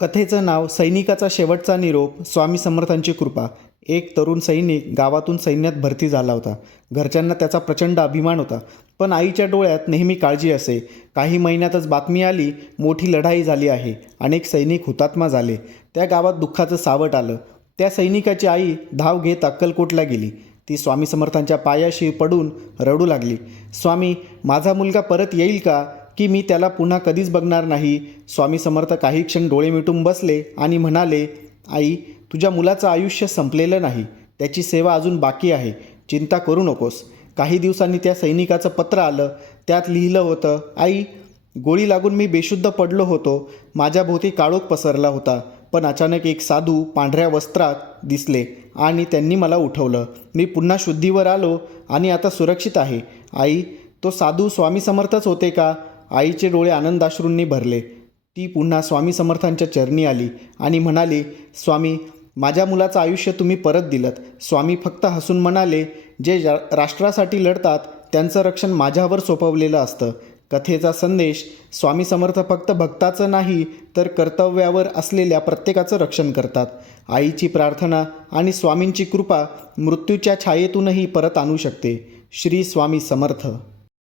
कथेचं नाव सैनिकाचा शेवटचा निरोप. स्वामी समर्थांची कृपा. एक तरुण सैनिक गावातून सैन्यात भरती झाला होता. घरच्यांना त्याचा प्रचंड अभिमान होता, पण आईच्या डोळ्यात नेहमी काळजी असे. काही महिन्यातच बातमी आली, मोठी लढाई झाली आहे, अनेक सैनिक हुतात्मा झाले. त्या गावात दुःखाचं सावट आलं. त्या सैनिकाची आई धाव घेत अक्कलकोटला गेली. ती स्वामी समर्थांच्या पायाशी पडून रडू लागली. स्वामी, माझा मुलगा परत येईल का, की मी त्याला पुन्हा कधीच बघणार नाही? स्वामी समर्थ काही क्षण डोळे मिटून बसले आणि म्हणाले, आई, तुझ्या मुलाचं आयुष्य संपलेलं नाही, त्याची सेवा अजून बाकी आहे. चिंता करू नकोस. काही दिवसांनी त्या सैनिकाचं पत्र आलं. त्यात लिहिलं होतं, आई, गोळी लागून मी बेशुद्ध पडलो होतो. माझ्याभोवती काळोख पसरला होता, पण अचानक एक साधू पांढऱ्या वस्त्रात दिसले आणि त्यांनी मला उठवलं. मी पुन्हा शुद्धीवर आलो आणि आता सुरक्षित आहे. आई, तो साधू स्वामी समर्थच होते का? आईचे डोळे आनंदाश्रूंनी भरले. ती पुन्हा स्वामी समर्थांच्या चरणी आली आणि म्हणाली, स्वामी, माझ्या मुलाचं आयुष्य तुम्ही परत दिलंत. स्वामी फक्त हसून म्हणाले, जे राष्ट्रासाठी लढतात त्यांचं रक्षण माझ्यावर सोपवलेलं असतं. कथेचा संदेश, स्वामी समर्थ फक्त भक्ताचं नाही, तर कर्तव्यावर असलेल्या प्रत्येकाचं रक्षण करतात. आईची प्रार्थना आणि स्वामींची कृपा मृत्यूच्या छायेतूनही परत आणू शकते. श्री स्वामी समर्थ.